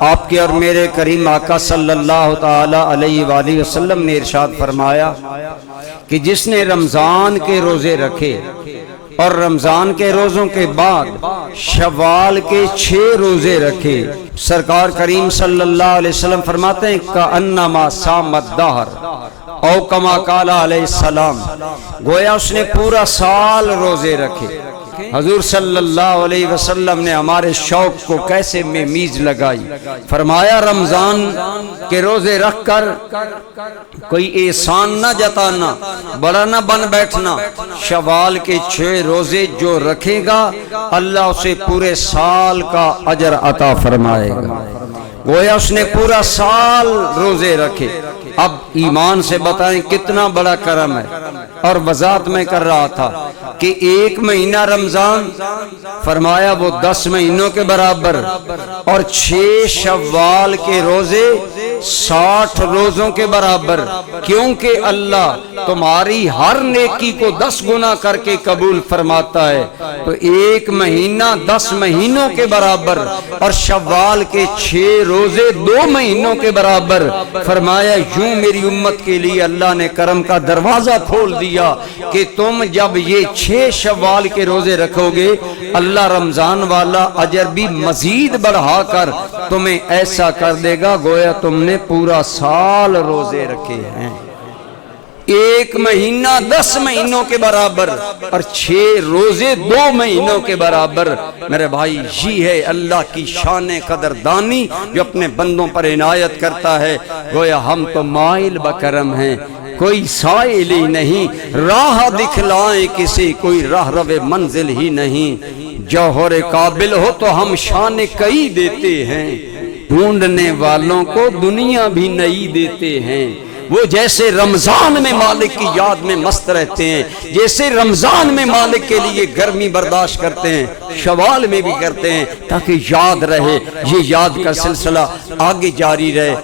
آپ کے اور میرے کریم آقا صلی اللہ تعالی علیہ وآلہ وسلم نے ارشاد فرمایا کہ جس نے رمضان کے روزے رکھے اور رمضان کے روزوں کے بعد شوال کے 6 روزے رکھے، سرکار کریم صلی اللہ علیہ وسلم فرماتے ہیں کأنما صام الدہر او کما قال علیہ السلام، گویا اس نے پورا سال روزے رکھے۔ حضور صلی اللہ علیہ وسلم نے ہمارے شوق کو کیسے میں میز لگائی، فرمایا رمضان کے روزے رکھ کر کوئی احسان نہ جتانا، بڑا نہ بن بیٹھنا، شوال کے 6 روزے جو رکھے گا اللہ اسے پورے سال کا اجر عطا فرمائے گا۔ گویا اس نے پورا سال روزے رکھے۔ اب ایمان سے بتائیں کتنا بڑا کرم ہے۔ اور وضاحت میں کر رہا تھا کہ 1 مہینہ رمضان فرمایا وہ 10 مہینوں کے برابر، اور 6 شوال کے روزے 60 روزوں کے برابر، کیونکہ اللہ تمہاری ہر نیکی کو 10 گنا کر کے قبول فرماتا ہے۔ تو 1 مہینہ 10 مہینوں کے برابر، اور شوال کے 6 روزے 2 مہینوں کے برابر۔ فرمایا یوں میری امت کے لیے اللہ نے کرم کا دروازہ کھول دیا کہ تم جب یہ 6 شوال کے روزے رکھو گے اللہ رمضان والا اجر بھی مزید بڑھا کر تمہیں ایسا کر دے گا گویا تم نے پورا سال روزے رکھے ہیں۔ 1 مہینہ 10 مہینوں کے برابر، اور 6 روزے 2 مہینوں کے برابر۔ میرے بھائی یہ ہے اللہ کی شان قدردانی جو اپنے بندوں پر عنایت کرتا ہے۔ گویا ہم تو مائل بکرم ہیں، کوئی سائل ہی نہیں، راہ دکھلائیں کسی کوئی راہ رو منزل ہی نہیں۔ جوہر قابل ہو تو ہم شان کئی دیتے ہیں، ڈھونڈنے والوں کو دنیا بھی نئی دیتے ہیں۔ وہ جیسے رمضان میں مالک کی یاد میں مست رہتے ہیں، جیسے رمضان میں مالک کے لیے گرمی برداشت کرتے ہیں، شوال میں بھی کرتے ہیں، تاکہ یاد رہے، یہ یاد کا سلسلہ آگے جاری رہے۔